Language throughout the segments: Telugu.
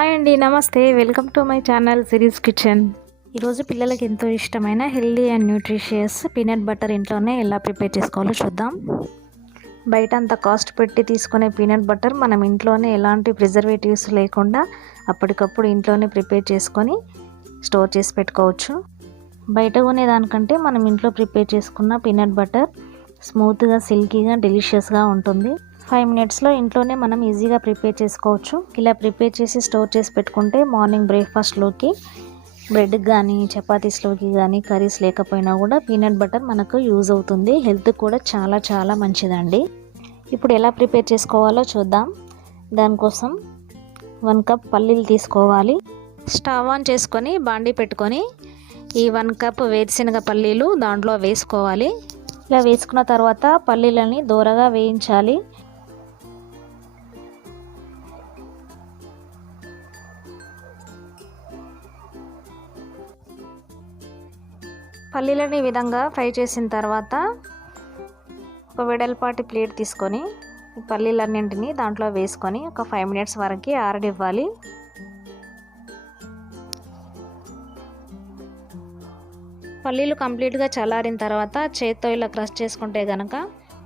హాయ్ అండి, నమస్తే. Welcome to my channel series kitchen. ఈరోజు పిల్లలకి ఎంతో ఇష్టమైన healthy and nutritious peanut butter ఇంట్లోనే ఎలా ప్రిపేర్ చేసుకోవాలో చూద్దాం. బయట అంత కాస్ట్ పెట్టి తీసుకునే పీనట్ బటర్ మనం ఇంట్లోనే ఎలాంటి ప్రిజర్వేటివ్స్ లేకుండా అప్పటికప్పుడు ఇంట్లోనే ప్రిపేర్ చేసుకొని స్టోర్ చేసి పెట్టుకోవచ్చు. బయట కొనేదానికంటే మనం ఇంట్లో ప్రిపేర్ చేసుకున్న పీనట్ బటర్ స్మూత్గా, సిల్కీగా, డెలిషియస్గా ఉంటుంది. 5 మినిట్స్లో ఇంట్లోనే మనం ఈజీగా ప్రిపేర్ చేసుకోవచ్చు. ఇలా ప్రిపేర్ చేసి స్టోర్ చేసి పెట్టుకుంటే మార్నింగ్ బ్రేక్ఫాస్ట్లోకి, బ్రెడ్కి కానీ, చపాతీస్లోకి కానీ, కర్రీస్ లేకపోయినా కూడా పీనట్ బటర్ మనకు యూజ్ అవుతుంది. హెల్త్ కూడా చాలా చాలా మంచిదండి. ఇప్పుడు ఎలా ప్రిపేర్ చేసుకోవాలో చూద్దాం. దానికోసం 1 కప్ పల్లీలు తీసుకోవాలి. స్టవ్ ఆన్ చేసుకొని బాండీ పెట్టుకొని ఈ 1 కప్ వేరుశనగ పల్లీలు దాంట్లో వేసుకోవాలి. ఇలా వేసుకున్న తర్వాత పల్లీలని దోరగా వేయించాలి. పల్లీలని ఈ విధంగా ఫ్రై చేసిన తర్వాత ఒక వెడల్పాటి ప్లేట్ తీసుకొని ఈ పల్లీలన్నింటినీ దాంట్లో వేసుకొని ఒక 5 మినిట్స్ వరకు ఆరనివ్వాలి. పల్లీలు కంప్లీట్గా చల్లారిన తర్వాత చేత్తో ఇలా క్రష్ చేసుకుంటే కనుక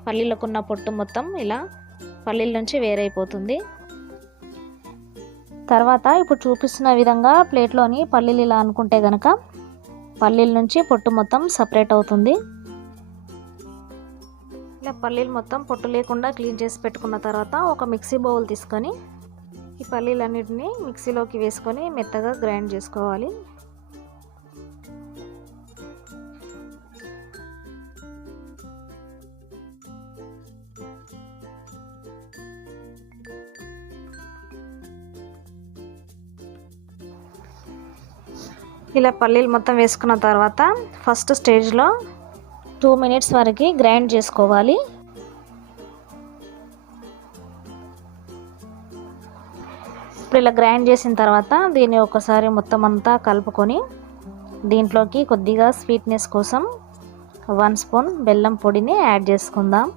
పల్లీలకున్న పొట్టు మొత్తం ఇలా పల్లీల నుంచి వేరైపోతుంది. తర్వాత ఇప్పుడు చూపిస్తున్న విధంగా ప్లేట్లోని పల్లీలు ఇలా అనుకుంటే కనుక పల్లీల నుంచి పొట్టు మొత్తం సపరేట్ అవుతుంది. ఇలా పల్లీలు మొత్తం పొట్టు లేకుండా క్లీన్ చేసి పెట్టుకున్న తర్వాత ఒక మిక్సీ బౌల్ తీసుకొని ఈ పల్లీలన్నిటిని మిక్సీలోకి వేసుకొని మెత్తగా గ్రైండ్ చేసుకోవాలి. ఇలా పల్లీలు మొత్తం వేసుకున్న తర్వాత ఫస్ట్ స్టేజ్లో 2 మినిట్స్ వరకు గ్రైండ్ చేసుకోవాలి. ఇప్పుడు ఇలా గ్రైండ్ చేసిన తర్వాత దీన్ని ఒకసారి మొత్తం అంతా కలుపుకొని దీంట్లోకి కొద్దిగా స్వీట్నెస్ కోసం 1 స్పూన్ బెల్లం పొడిని యాడ్ చేసుకుందాం.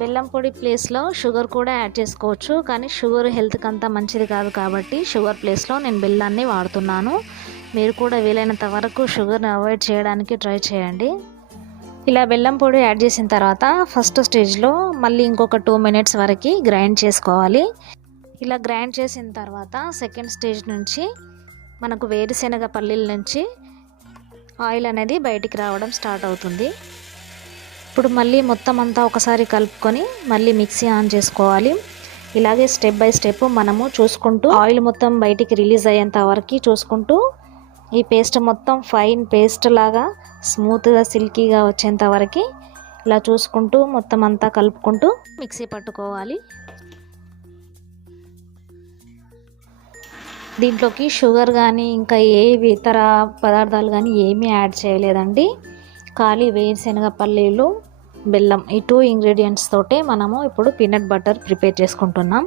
బెల్లం పొడి ప్లేస్లో షుగర్ కూడా యాడ్ చేసుకోవచ్చు, కానీ షుగర్ హెల్త్కి అంతా మంచిది కాదు కాబట్టి షుగర్ ప్లేస్లో నేను బెల్లాన్ని వాడుతున్నాను. మీరు కూడా వీలైనంత వరకు షుగర్ని అవాయిడ్ చేయడానికి ట్రై చేయండి. ఇలా బెల్లం పొడి యాడ్ చేసిన తర్వాత ఫస్ట్ స్టేజ్లో మళ్ళీ ఇంకొక 2 మినిట్స్ వరకు గ్రైండ్ చేసుకోవాలి. ఇలా గ్రైండ్ చేసిన తర్వాత సెకండ్ స్టేజ్ నుంచి మనకు వేరుశనగ పల్లీల నుంచి ఆయిల్ అనేది బయటికి రావడం స్టార్ట్ అవుతుంది. ఇప్పుడు మళ్ళీ మొత్తం అంతా ఒకసారి కలుపుకొని మళ్ళీ మిక్సీ ఆన్ చేసుకోవాలి. ఇలాగే స్టెప్ బై స్టెప్ మనము చూసుకుంటూ ఆయిల్ మొత్తం బయటికి రిలీజ్ అయ్యేంత వరకు చూసుకుంటూ ఈ పేస్ట్ మొత్తం ఫైన్ పేస్ట్ లాగా స్మూత్గా, సిల్కీగా వచ్చేంత వరకు ఇలా చూసుకుంటూ మొత్తం అంతా కలుపుకుంటూ మిక్సీ పట్టుకోవాలి. దీంట్లోకి షుగర్ కానీ ఇంకా ఏ ఇతర పదార్థాలు కానీ ఏమీ యాడ్ చేయలేదండి. ఖాళీ వేరుశనగ పల్లీలు, బెల్లం ఈ 2 ఇంగ్రీడియంట్స్ తోటే మనము ఇప్పుడు పీనట్ బటర్ ప్రిపేర్ చేసుకుంటున్నాం.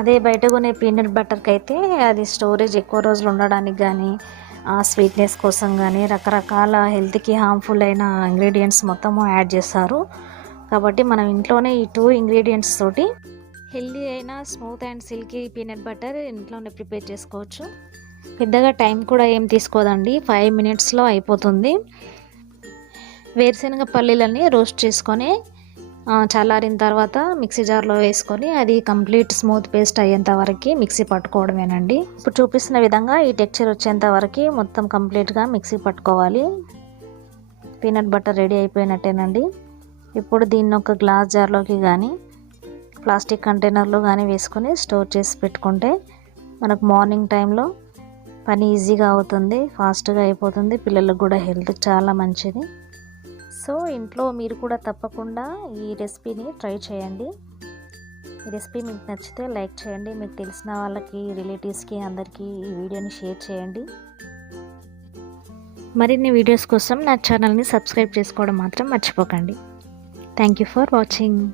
అదే బయట కొనే పీనట్ బటర్కి అయితే అది స్టోరేజ్ ఎక్కువ రోజులు ఉండడానికి కానీ, స్వీట్నెస్ కోసం కానీ రకరకాల హెల్త్కి హార్మ్ఫుల్ అయిన ఇంగ్రీడియంట్స్ మొత్తము యాడ్ చేస్తారు. కాబట్టి మనం ఇంట్లోనే ఈ 2 ఇంగ్రీడియంట్స్ తోటి హెల్దీ అయిన smooth and silky peanut butter ఇంట్లోనే ప్రిపేర్ చేసుకోవచ్చు. పెద్దగా టైం కూడా ఏం తీసుకోదండి, 5 మినిట్స్లో అయిపోతుంది. వేరుశనగ పల్లీలని రోస్ట్ చేసుకొని చల్లారిన తర్వాత మిక్సీ జార్లో వేసుకొని అది కంప్లీట్ స్మూత్ పేస్ట్ అయ్యేంత వరకు మిక్సీ పట్టుకోవడమేనండి. ఇప్పుడు చూపిస్తున్న విధంగా ఈ టెక్స్చర్ వచ్చేంత వరకు మొత్తం కంప్లీట్గా మిక్సీ పట్టుకోవాలి. పీనట్ బటర్ రెడీ అయిపోయినట్టేనండి. ఇప్పుడు దీన్ని ఒక గ్లాస్ జార్లోకి కానీ, ప్లాస్టిక్ కంటైనర్లో కానీ వేసుకొని స్టోర్ చేసి పెట్టుకుంటే మనకు మార్నింగ్ టైంలో పని ఈజీగా అవుతుంది, ఫాస్ట్గా అయిపోతుంది. పిల్లలకు కూడా హెల్త్ చాలా మంచిది. సో ఇంట్లో మీరు కూడా తప్పకుండా ఈ రెసిపీని ట్రై చేయండి. ఈ రెసిపీ మీకు నచ్చితే లైక్ చేయండి. మీకు తెలిసిన వాళ్ళకి, రిలేటివ్స్కి అందరికీ ఈ వీడియోని షేర్ చేయండి. మరిన్ని వీడియోస్ కోసం నా ఛానల్ని సబ్స్క్రైబ్ చేసుకోవడం మాత్రం మర్చిపోకండి. Thank you for watching.